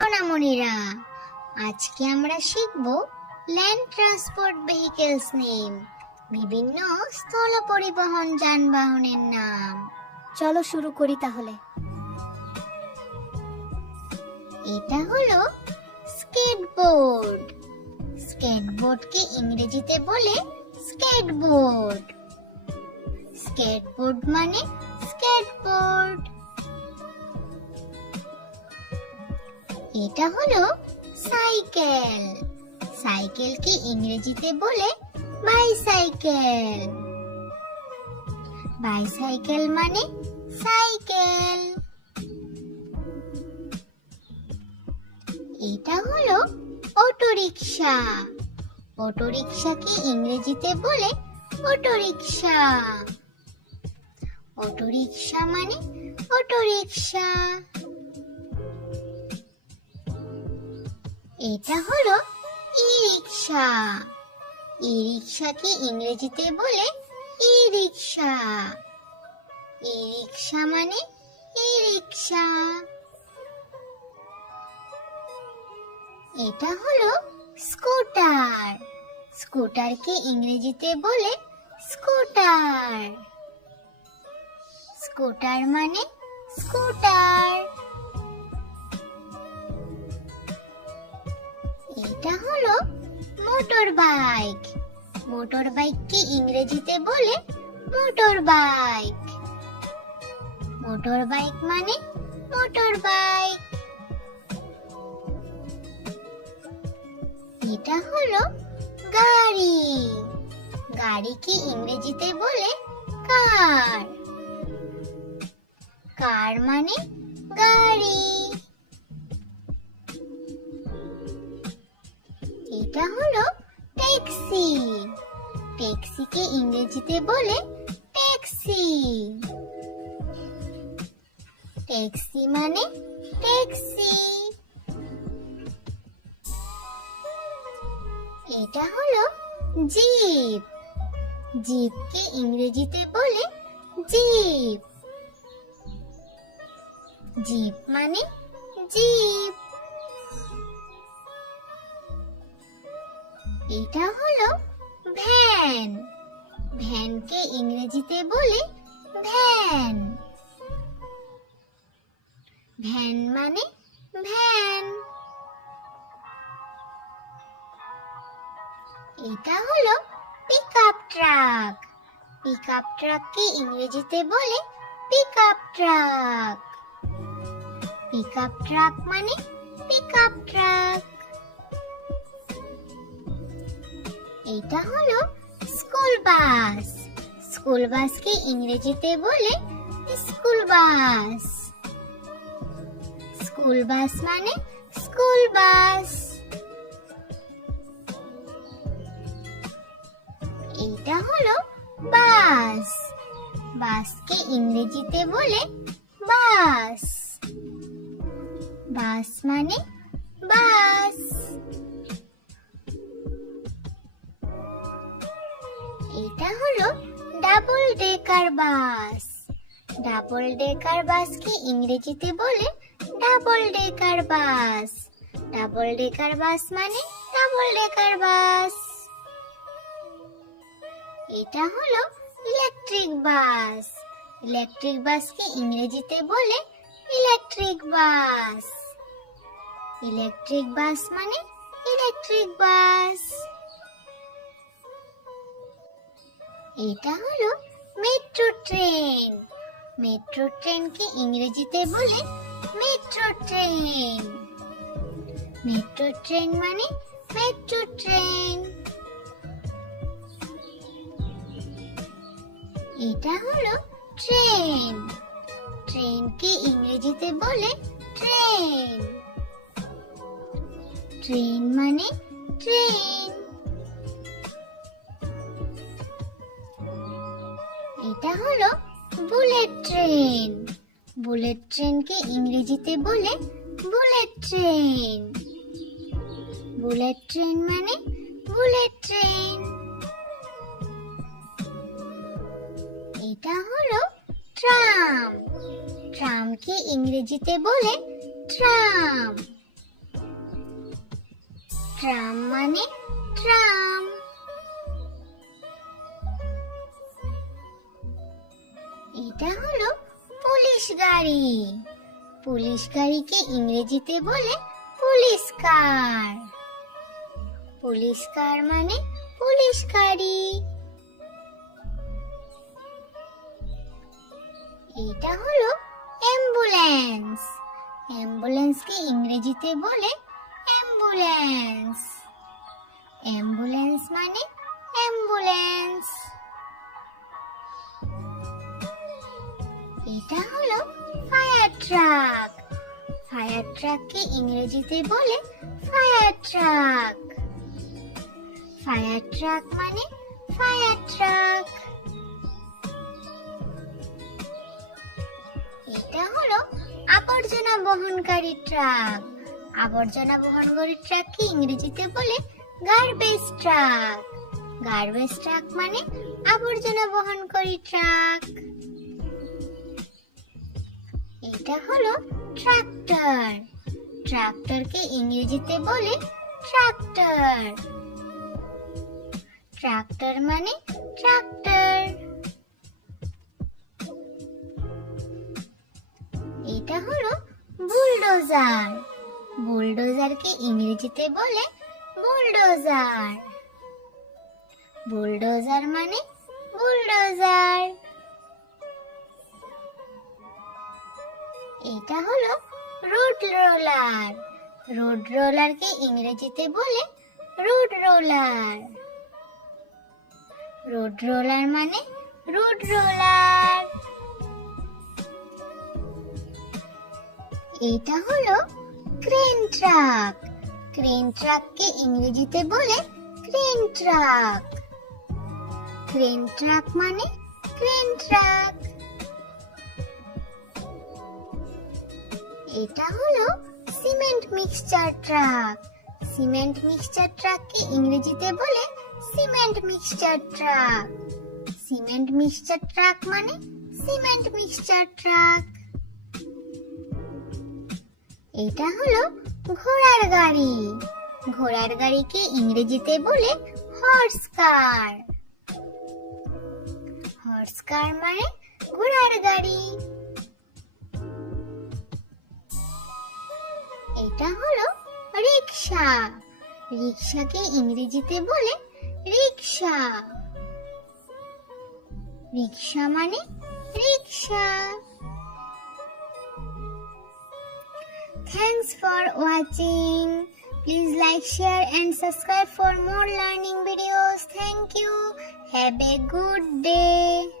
সোনামণিরা, আজকে আমরা শিখব ল্যান্ড ট্রান্সপোর্ট ভেহিকেলস নেম, বিভিন্ন স্থল পরিবহন যানবাহনের নাম। চলো শুরু করি তাহলে। এটা হলো স্কেটবোর্ড। স্কেটবোর্ডকে ইংরেজিতে বলে স্কেটবোর্ড। স্কেটবোর্ড মানে স্কেটবোর্ড। এটা হলো সাইকেল। সাইকেলকে ইংরেজিতে বলে বাইসাইকেল। বাইসাইকেল মানে সাইকেল। এটা হলো অটোরিকশা। অটোরিকশাকে ইংরেজিতে বলে অটোরিকশা। অটোরিকশা মানে অটোরিকশা। এটা হলো ই রিক্সা। ই রিক্সাকে ইংরেজিতে বলে ই রিক্সা। ই রিক্সা মানে ই রিক্সা। এটা হলো স্কুটার। স্কুটারকে ইংরেজিতে বলে স্কুটার। স্কুটার মানে স্কুটার। এটা হলো মোটর বাইক। মোটর বাইককে ইংরেজিতে বলে মোটর বাইক। মোটর বাইক মানে মোটর বাইক। এটা হলো গাড়ি। গাড়িকে ইংরেজিতে বলে কার। কার মানে গাড়ি। এটা হলো ট্যাক্সি। ট্যাক্সিকে ইংরেজিতে বলে ট্যাক্সি। ট্যাক্সি মানে ট্যাক্সি। এটা হলো জিপ। জিপকে ইংরেজিতে বলে জিপ। জিপ মানে জিপ। এটা হলো ভ্যান। ভ্যানকে ইংরেজিতে বলে ভ্যান। ভ্যান মানে ভ্যান। এটা হলো পিকআপ ট্রাক। পিকআপ ট্রাককে ইংরেজিতে বলে পিকআপ ট্রাক। পিকআপ ট্রাক মানে পিকআপ ট্রাক। এটা হলো স্কুল বাস। স্কুল বাসকে ইংরেজিতে বলে স্কুল বাস। স্কুল বাস মানে স্কুল বাস। এটা হলো বাস। বাসকে ইংরেজিতে বলে বাস। বাস মানে বাস। এটা হলো double decker bus. Double decker বাসকে ইংরেজিতে বলে double decker bus. Double decker bus মানে ডাবল ডেকার বাস। এটা হলো ইলেকট্রিক বাস। ইলেকট্রিক বাসকে ইংরেজিতে বলে ইলেকট্রিক বাস। ইলেকট্রিক বাস মানে ইলেকট্রিক বাস। এটা হলো মেট্রো ট্রেন। মেট্রো ট্রেনকে ইংরেজিতে বলে মেট্রো ট্রেন। মেট্রো ট্রেন মানে মেট্রো ট্রেন। এটা হলো ট্রেন। ট্রেনকে ইংরেজিতে বলে ট্রেন। ট্রেন মানে ট্রেন। এটা হলো বুলেট ট্রেন। বুলেট ট্রেনকে ইংরেজিতে বলে বুলেট ট্রেন। বুলেট ট্রেন মানে বুলেট ট্রেন। এটা হলো ট্রাম। ট্রামকে ইংরেজিতে বলে ট্রাম। ট্রাম মানে ট্রাম। এটা হলো পুলিশ গাড়ি। পুলিশ গাড়িকে ইংরেজিতে বলে পুলিশ কার। পুলিশ কার মানে পুলিশ গাড়ি। এটা হলো অ্যাম্বুলেন্স। অ্যাম্বুলেন্সকে ইংরেজিতে বলে অ্যাম্বুলেন্স। অ্যাম্বুলেন্স মানে অ্যাম্বুলেন্স। এটা হলো ফায়ার ট্রাক। ফায়ার ট্রাককে ইংরেজিতে বলে ফায়ার ট্রাক। ফায়ার ট্রাক মানে ফায়ার ট্রাক। এটা হলো আবর্জনা বহনকারী ট্রাক। আবর্জনা বহনকারী ট্রাককে ইংরেজিতে বলে গার্বেজ ট্রাক। গার্বেজ ট্রাক মানে আবর্জনা বহনকারী ট্রাক। এটা হলো ট্রাক্টর। ট্রাক্টরকে ইংরেজিতে বলে ট্রাক্টর। ট্রাক্টর মানে ট্রাক্টর। এটা হলো বুলডোজার। বুলডোজারকে ইংরেজিতে বলে বুলডোজার। বুলডোজার মানে বুলডোজার। এটা হলো রোড রোলার। রোড রোলারকে ইংরেজিতে বলে রোড রোলার। রোড রোলার মানে রোড রোলার। এটা হলো ক্রেন ট্রাক। ক্রেন ট্রাককে ইংরেজিতে বলে ক্রেন ট্রাক। ক্রেন ট্রাক মানে ক্রেন ট্রাক। এটা হলো cement mixture truck. Cement mixture ট্রাককে ইংরেজিতে বলে cement mixture truck. Cement mixture truck মানে সিমেন্ট মিক্সচার ট্রাক। এটা হলো ঘোড়ার গাড়ি। ঘোড়ার গাড়িকে ইংরেজিতে বলে হর্স কার। হর্স কার মানে ঘোড়ার গাড়ি। এটা হলো রিকশা। রিকশাকে ইংরেজিতে বলে রিকশা। রিকশা মানে rickshaw. Thanks for watching. Please like, share and subscribe for more learning videos. Thank you. Have a good day.